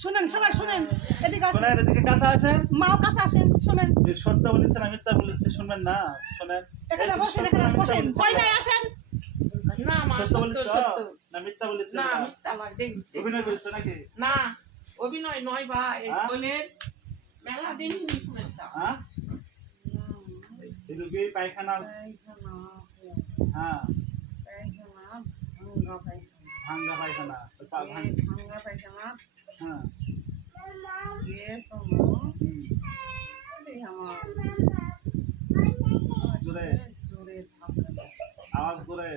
শুনেন সবাই শুনেন এদিকে শোনেন এদিকে কাছে আসেন মাও কাছে আসেন শুনেন যে সত্য বলেছে না মিথ্যা বলেছে শুনবেন না শোনেন এখানে বসেন এখানে বসেন? ভয় নাই আসেন না মা সত্য বলেছ না মিথ্যা বলেছ না মিথ্যা আমার দেখতে অভিনয় করেছ নাকি না অভিনয় নয় বা এই হ্যাঁ? মেলা দিন সমস্যা হ্যাঁ এদিকে পায়খানা পায়খানা আছে হ্যাঁ ভাঙ্গা পায়খানা ভাঙ্গা। পায়খানা। হ্যাঁ। জোরে। জোরে। আওয়াজ জোরে।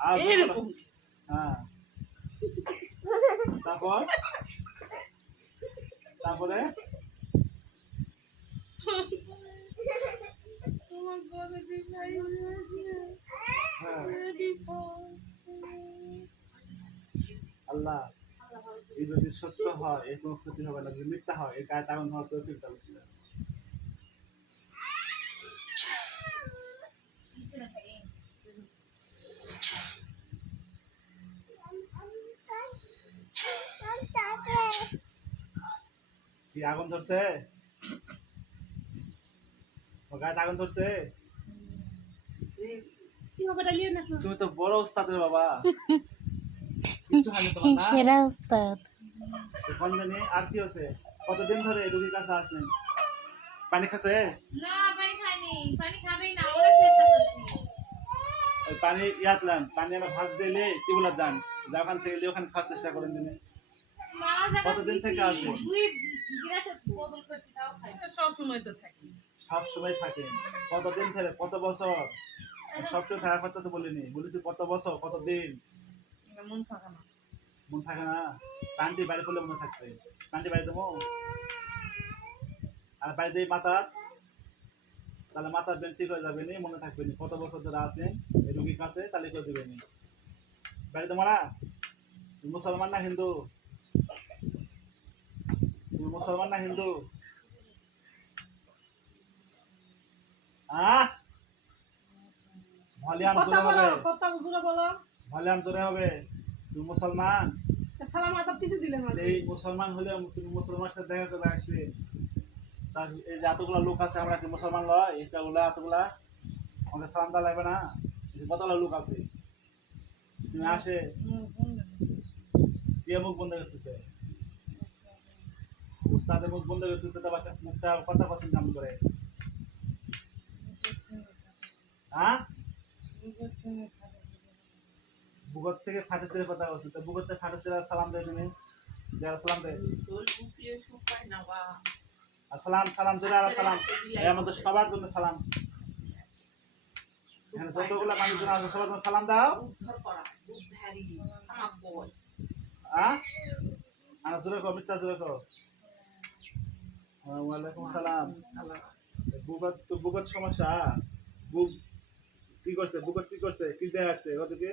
আওয়াজ জোরে এইরকম হ্যাঁ তারপর তারপরে তোমার গলে দিবাই হ্যাঁ আল্লাহ। এই যদি সত্য হয় এর কোনো ক্ষতি হবে না যদি মিথ্যা হয় এর গায়ে হওয়ার তৌফিক কি আগুন ধরছে? ও গায়ে আগুন ধরছে? কি হবে না তুমি তো বড় ওস্তাদের বাবা কিছু হয়নি তোমার না সেরা উস্তাদ আর কি হচ্ছে কতদিন ধরে রুগীর কাছে আসলেন? পানি খাচ্ছে? না পানি খাইনি। পানি খাবেই না চেষ্টা করছি। পানি ইয়াতলাম পানি আমরা ভাজ দিলে যান। থেকে নিয়ে ওখানে খাওয়ার চেষ্টা করেন দিনে কতদিন থেকে দিছি। দুই গিলাসে বদল করছি তাও খাই সব সময় তো থাকি। সব সময় থাকেন কতদিন ধরে? কত বছর? সবসময় থাকার কথা তো বলিনি। বলেছি কত বছর? কত দিন মন থাকা না। মন থাকে না? পানটি বাড়ি করলে মনে থাকবে। পানটি বাড়ি দেবো? আর বাড়ি দিয়ে মাথা। তাহলে মাথার বেন ঠিক হয়ে যাবে নি মনে থাকবে নি। কত বছর ধরে আছেন এই রুগীর কাছে তাহলে করে দেবে নি। বাড়িতে মারা তুমি মুসলমান না হিন্দু? তুমি মুসলমান না হিন্দু? আহ? ভলিয়াম জোরে হবে। কথা ভলিয়াম জোরে হবে। তুমি মুসলমান? আচ্ছা, সালাম আদব কিছু দিলেন না এই মুসলমান হলে তুমি মুসলমানের সাথে দেখা করে আসছে। তার এই যে এতগুলা লোক আছে আমরা কি মুসলমান লয় এইটাগুলা এতগুলা আমাদের সালাম দেওয়া লাগবে না? কতগুলা লোক আছে? তুমি আসে। কে মুখ বন্ধ করতেছে? উস্তাদের মুখ বন্ধ করতেছে তো মুখটা কথা পছন্দ কাম করে? হ্যাঁ? বুগত থেকে ফাটে ছেড়ে কথা বলছে তো বুগত থেকে ফাটে ছেড়ে সালাম দেয় তুমি? যারা সালাম দেয়? সালাম সালাম জোরে আর সালাম। এই আমাদের সবার জন্য সালাম। এখানে যতগুলো মানুষ আছে সবার জন্য সালাম দাও। আর জোরে কো মিথ্যা জোরে কো ওয়ালাইকুম সালাম। তো সমস্যা বুক কি করছে বুগত কি করছে? কি দেয়া রাখছে ওদিকে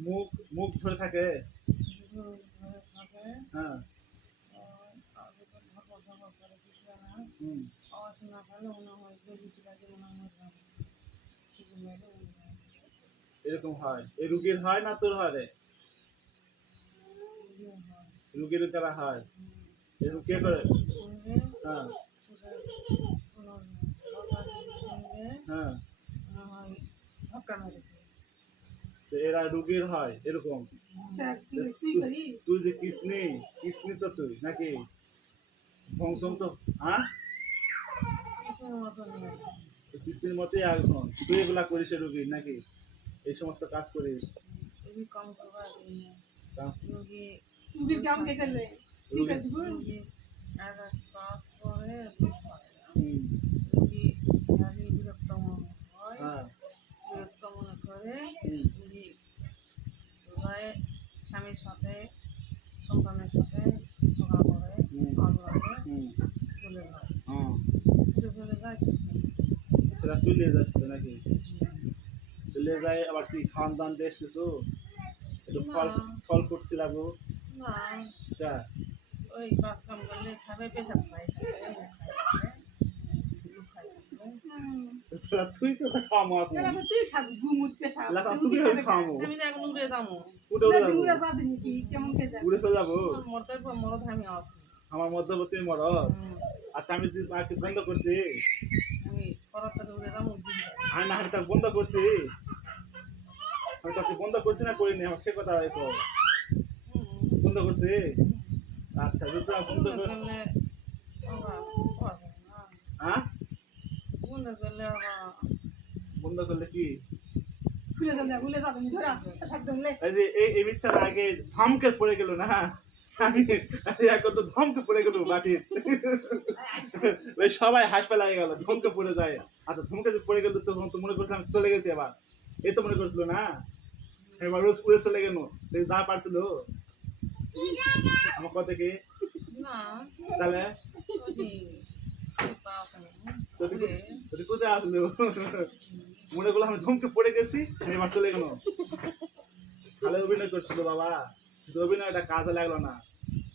মুখ মুখ ধরে থাকে? হ্যাঁ। এরকম হয়। এই রুগীর হয় না তোর হয় রে? রুগীর যারা হয়। এরকম কে করে? হ্যাঁ। হ্যাঁ। এরা রুগীর হয় এরকম। আচ্ছা, তুই- যে কিসনি কিসনি তো তুই নাকি? ভংসং তো হ্যাঁ? কিসনির মতোই একজন তুই এগুলা করিস এই রুগীর নাকি? এই সমস্ত কাজ করিস। কম করবা তা- রোগী তুই কাম কে করলে কি রুগী করে দিব রোগী এক এক কাজ করে বিষ করে না। হুম, রোগী ভারী বিরক্ত মনে হয় হ্যাঁ বিরক্ত মনে করে হুম, রোগী গায়ে স্বামীর সাথে সন্তানের সাথে ঝগড়া করে হুম। আগ্রহে হুম, চলে যায় হ্যাঁ চলে যায় ঠিক নেই যাচ্ছিস তো নাকি? তুলে যায় আবার কি খান দান দেশ কিছু? একটু ফল ফল ফুটতে লাগবো? ওই কাজ কাম করলে খাবে পেশাব খাই তুই তো তুই খাবি তুমি আমি তো এখন উড়ে যাব। উড়ে যাবি। নাকি? কেমন কে যাবি উড়ে চলে যাব? মরতে মরদ আমি আছি। আমার মধ্যবর্তী মরদ। আচ্ছা আমি বন্ধ করছি। আমি না হাতে বন্ধ করছি। আমি তোকে বন্ধ করছি না করিনি আমার সে কথা একো বন্ধ করছি? আচ্ছা যদি বন্ধ কর। করলে। হ্যাঁ? বন্ধ করলে বন্ধ করলে কি এই যে এই এই আগে ধমকে পড়ে গেল না? আমি আমি এখন তো ধমকে পড়ে গেল মাটি ওই সবাই হাসপা লাগে গেল ধমকে পড়ে যায়। আচ্ছা ধমকে পড়ে গেল তখন তো মনে করছিলাম চলে গেছি আবার। এই তো মনে করছিল না? এবার রোজ চলে গেল। যা পারছিল। আমার কথা কি? তাহলে? কোথায় আসলো? মনে করল আমি ধমকে পড়ে গেছি এবার চলে গেল। ভালো অভিনয় করছিল বাবা। অভিনয়টা কাজে লাগল না।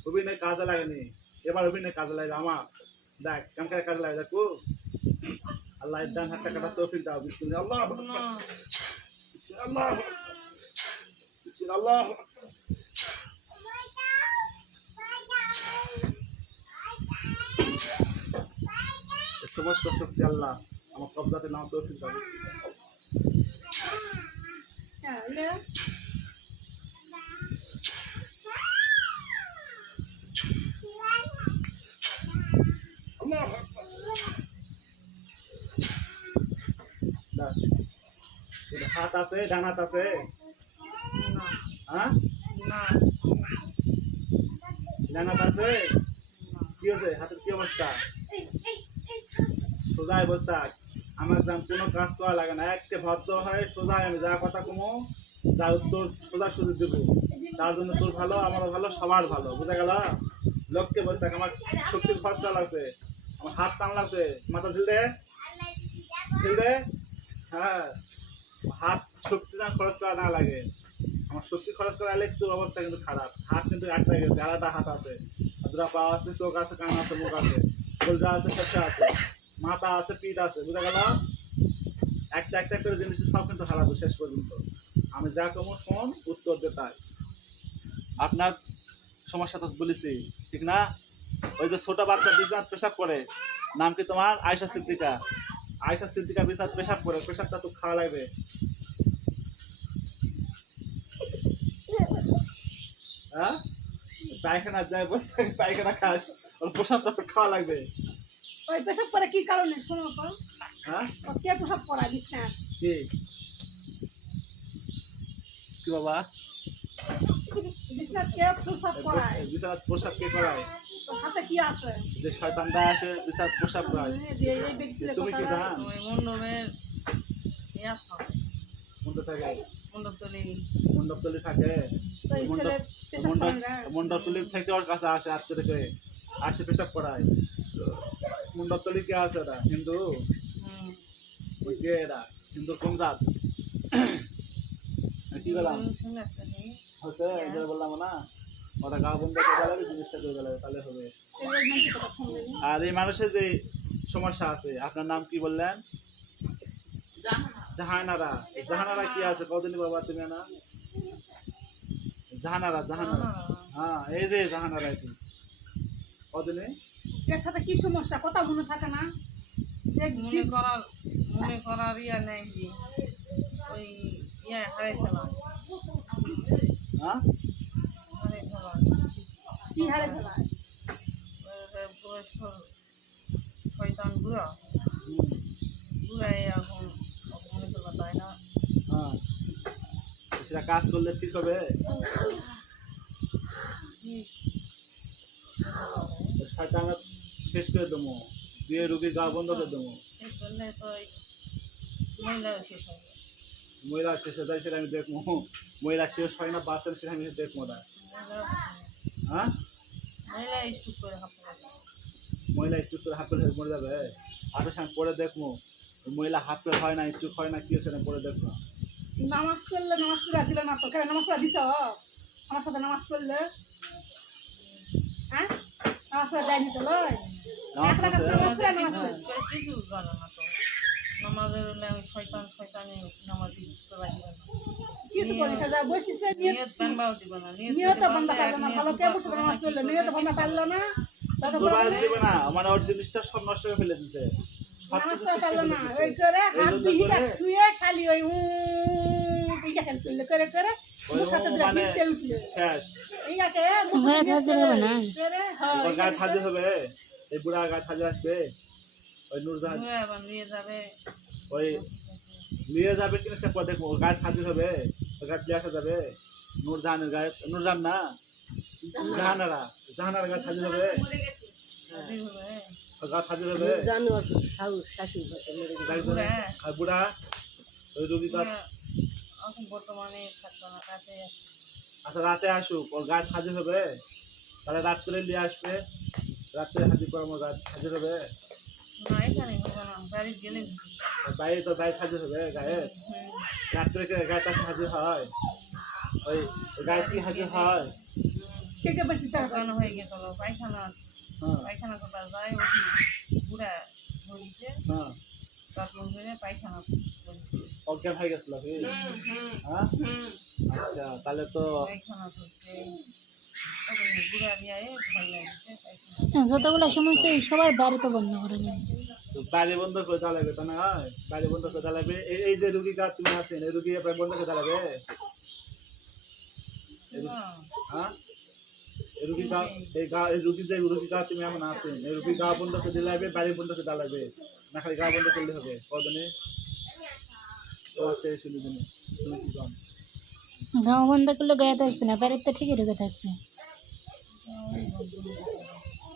অভিনয় কাজে লাগেনি। এবার অভিনয় কাজে লাগে আমার। দেখ, কেমন করে কাজে লাগে দেখো। আল্লাহ ডান হাতটা কাটা তৌফিক দাও। বিসমিল্লাহ, আল্লাহ আল্লাহ বিসমিল্লাহ সমস্ত শক্তি আল্লাহ আমার কবজাতে নাম তৌফিক দাও হ্যাঁ লে আল্লাহ দেখ, এটা হাত আছে, ডান হাত আছে? হ্যাঁ? না আছে? কি হয়েছে? হাতের কি অবস্থা? সোজা অবস্থা। আমার যান কোনো কাজ করা লাগে না। একটা ভদ্র হয়, সোজা আমি যা কথা কমো তার উত্তর, সোজা সুযোগ দেবো। তার জন্য তোর ভালো, আমারও ভালো, সবার ভালো। বুঝা গেল? লোককে বসে থাক, আমার শক্তি খরচ লাগছে। আমার হাত টান লাগছে। মাথা ঢিল দে। ঢিল দে। হ্যাঁ হাত শক্তি না খরচ করা না লাগে। আমার শক্তি খরচ করা একটু অবস্থা কিন্তু খারাপ। হাত কিন্তু একটা গেছে, আলাদা হাত আছে। দুটা পা আছে, চোখ আছে, কান আছে, মুখ আছে। গোলজা আছে সবটা আছে। মাথা আছে, পিঠ আছে, বুঝা গেল? একটা একটা করে জিনিস সব কিন্তু হারাবো শেষ পর্যন্ত। আমি যা কমো শোন, উত্তর দে তাই আপনার সমস্যা তো বলেছি, ঠিক না? ওই যে ছোট বাচ্চা বিছনাথ পেশাব করে, নাম কি তোমার? আয়সা সিদ্দিকা। আয়সা সিদ্দিকা বিছনাথ পেশাব করে পেশাবটা তো খাওয়া লাগবে। হ্যাঁ? পায়খানা যায় বসে থাকি পায়খানা খাস ওর প্রসাবটা তো খাওয়া লাগবে। ওই পেশাব করে কি কারণে? শোনো তো হ্যাঁ? কে পেশাব করায়? বিছনা কি? কি বাবা? বিছানাত প্রসাব কে করায় সাথে কি আছে যে শয়তানটা আসে বিছানাত প্রসাব করায় যে এই ব্যক্তির তুমি কি জান? ওই মণ্ডপের থাকে। মন্ডপ থাকে মন্ডপতলি থাকে মন্ডপতলি ওর কাছে আসে আত্মীয় থেকে। আসে পেশাব করায় মন্ডপতলি কে আছে এরা হিন্দু? ওই কে এরা? হিন্দু কোন জাত? কি বললাম? হচ্ছে এই যে বললাম না ওরা গা বন্ধ করে গেলে জিনিসটা করে গেলে তাহলে হবে। আর এই মানুষের যে সমস্যা আছে আপনার নাম কি বললেন? জাহানারা। জাহানারা। কি আছে? কদিন বাবা তুমি না জাহানারা জাহানারা। হ্যাঁ এই যে জাহানারা কি কদিনে এর সাথে কি সমস্যা? কথা মনে থাকে না। মনে করার মনে করার ইয়া নেই ওই ইয়া হারে ফেলা হ্যাঁ হারে ফেলা। কি হারে ফেলায় বয়স্ক শয়তান বুড়া। বুড়াই এখন মনে করবা তাই না? হ্যাঁ। সেটা কাজ করলে ঠিক হবে। শয়তান শেষ করে দেবো। দিয়ে রুগীর গা বন্ধ করে দেবো। শেষ করলে তো মহিলা শেষ হবে মহিলা শেষ হয়ে যায় সেটা আমি দেখব। মহিলা শেষ হয় না বাসের সেটা আমি দেখব না। মহিলা হ্যাঁ মহিলা করে স্টুক করে হাফেল হয়ে মরে যাবে। আরও সামনে পরে দেখব। মহিলা মহিলা হাফেল হয় না স্টুক হয় না কি না পরে দেখব। নামাজ পড়লে নামাজ পড়া দিলে না তো কেন নামাজ পড়া দিছ? আমার সাথে নামাজ পড়লে? হ্যাঁ? নামাজ পড়া যায়নি তো লয়? নামাজ? নামাজ পড়ে নামাজ পড়ে। কিছু জানে না তো। নামাজের শয়তান শয়তানি নামাজি পারবে না কিছু করি না বসিছে নিয়ত বানবাও দিব না নিয়ত বান্ধে, পারল না ভালো কে বসে নামাজ পড়ল করবে, নিয়ে তো কি বান্ধা করবে? পারল না তারপর দুবার দিবে না আমার ওর জিনিসটা সব নষ্ট করে ফেলে দিছে নামাজ পারল না ওই। করে হাত জন্য ছুঁয়ে খালি ওই উ খেল করলে করে করে মুসাতে ও দিয়ে মানে হিটে উঠলে শেষ ইয়াকে গায়ে হাজির হবে না? করে হ্যাঁ ওর হাজির হবে এই বুড়া গায়ে হাজির আসবে ওই নুরজাহান নিয়ে যাবে ওই নিয়ে যাবে কিনা সে ওর গায়ে হাজির হবে দিয়ে আসা যাবে। নুরজাহানের গায়ে নুরজাহান না? জাহানারা। জাহানার। গায়ে হাজির হবে। হাজির গায়ে হাজির হবে। বুড়া? ওই রুগী তার বর্তমানে থাকতো না রাতে আসে। আচ্ছা রাতে আসুক। ওর গায়ে হাজির হবে। তাহলে রাত্রে নিয়ে আসবে। রাত্রে হাজির করে আমার গায়ে হাজির হবে। না এখানে হবে না বাড়ি গেলে বাইরে তো গায়ে হাজির হবে গায়ে? রাত্রে গায়ে তার হাজির হয়? ওই গায়ে কি হাজির হয়? কে কে বেশি টাকা? দোকান হয়ে গেছিল পায়খানা হ্যাঁ। পায়খানা করতে যায় ওই বুড়া হয়েছে হ্যাঁ। বাথরুম করে পায়খানা। অজ্ঞান হয়ে গেছিল হ্যাঁ? আচ্ছা তাহলে তো পায়খানা করছে বুড়া পায়খানা যতগুলো সমস্ত সবার বাড়ি তো বন্ধ করে যাবে তো বন্ধ করে লাগবে তা না? হয়? বন্ধ করে লাগবে? এই যে রুগী গা তুমি আছেন এই রুগী এবার বন্ধ করে না, হ্যাঁ? যে রুগী গা তুমি এখন আছেন রুগী গা বন্ধ করে দিলে লাগবে বাইরে বন্ধ করে না খালি গা বন্ধ করলে হবে। কদিনে? ও শুনি দিনে। কি কম গাঁও বন্ধ করলে গায়ে আসবে না বাড়ির তো ঠিকই ঢুকে থাকবে। ওই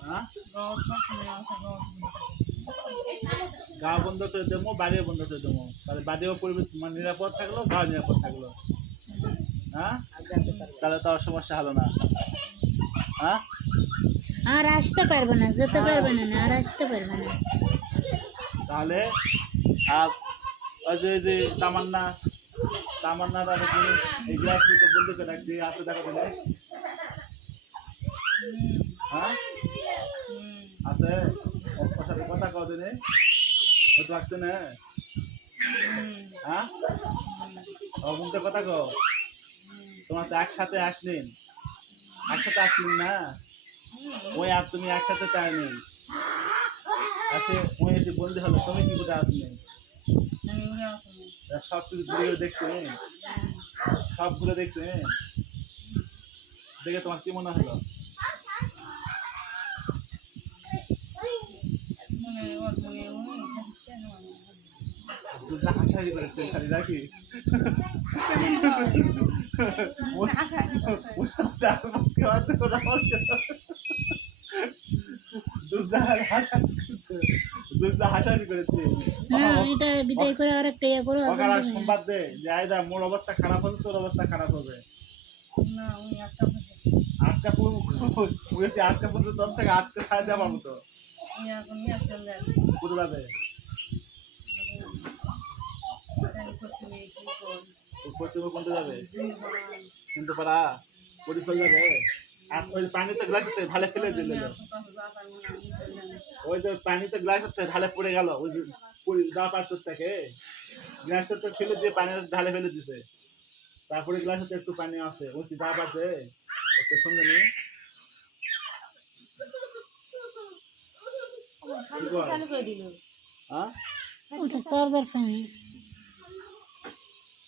হ্যাঁ? গা বন্ধ করে দেবো বাড়িও বন্ধ করে দেবো। তাহলে বাড়িও পরিবেশ মানে নিরাপদ থাকল গা নিরাপদ থাকল। হ্যাঁ? তাহলে তো আর সমস্যা হলো না। হ্যাঁ? আর আসতে পারবে না যেতে পারবে না আর আসতে পারবে না। তাহলে আর ওই যে যে কি এই গ্লাস তো বন্ধ করে রাখছি হ্যাঁ? আছে? ওর সাথে কথা কদিনে ওটা রাখছে না? হ্যাঁ? ও কথা কো তোমার তো একসাথে আসলেন। একসাথে আসলেন না? ওই আর তুমি একসাথে চাইনি আসে ওই এসে বন্দি হলো, তুমি কি করে আসলেন। সব কিছু ঘুরে ঘুরে দেখছেন সব দেখে তোমার কি মনে হলো? হাসাহাসি করেছেন খালি নাকি? হাসাহাসি করছে। দুজদা হাসাহাসি করেছে। না এটা বিদায় করে আর একটা ইয়ে করো ওখানে অশান্তি দে। যে আয়দা মোর অবস্থা খারাপ হবে তোর অবস্থা খারাপ হবে। না উনি একটা বসে আটকা বুঝেছি আটকা পর্যন্ত তোর থেকে আটকে ছাড়া দেওয়া পারব তো যাবে। পশ্চিমে কোনটা যাবে? কিন্তু পারা পরি যাবে। আর ওই পানিতে গ্লাসে ঢালে ফেলে দিল আমি এত কথা যা পারব না, আমি চলে যাব। ওই যে পানিতে গ্লাসে ঢালে পড়ে গেল। ওই যে পড়ে যা পারছে থেকে গ্লাসে ফেলে দিয়ে পানি ঢালে ফেলে দিছে। তারপরে গ্লাসে একটু পানি আছে। ওই কি যা পারছে? একটু সঙ্গে নেই? হ্যাঁ? ওটা চার্জার ফ্যান।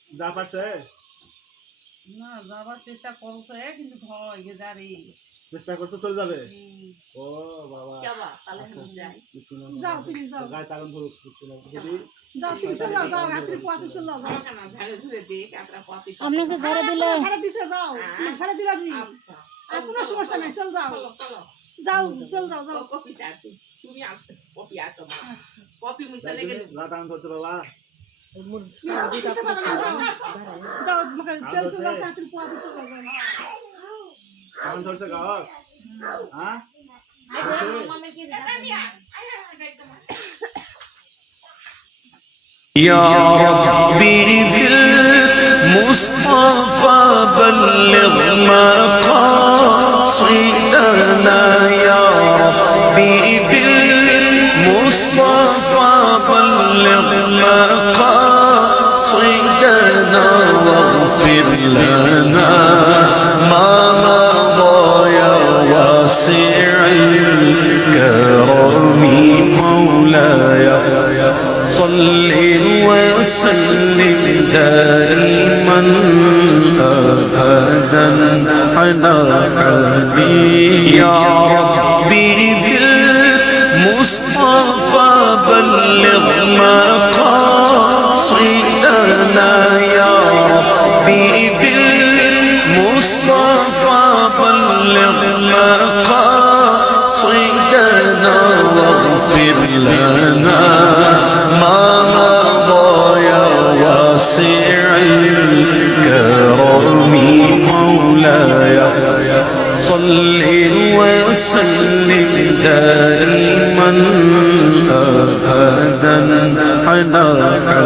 যা পারছে? না যাবার চেষ্টা করছে কিন্তু ভয় গে দাঁড়ি চেষ্টা করছে চলে যাবে? ও বাবা। যাও তুমি যাও। গায়ে তাগন ধরুক যাও। তুমি চলে যাও যাও রাত্রি পথে চলে যাও। আপনাকে ঝাড়ে দিলে ভাড়া দিছে যাও। তোমাকে ভাড়া দিলা দি আর কোনো সমস্যা নাই চল যাও। যাও চল যাও যাও। গা তাগন ধরছে বাবা। দিতে পারবে না, যাও। যাও তোমাকে তেল চলে যাও রাত্রি পথে চলে যাও। তাগন ধরছে গা হ্যাঁ يا ربي بالمصطفى بلغ مقاصدنا يا ربي بالمصطفى بلغ مقاصدنا واغفر لنا ما مضى يا واسع الكرم مولاي. صل وسلم دائما ابدا على حبيب يا ربي Jesus.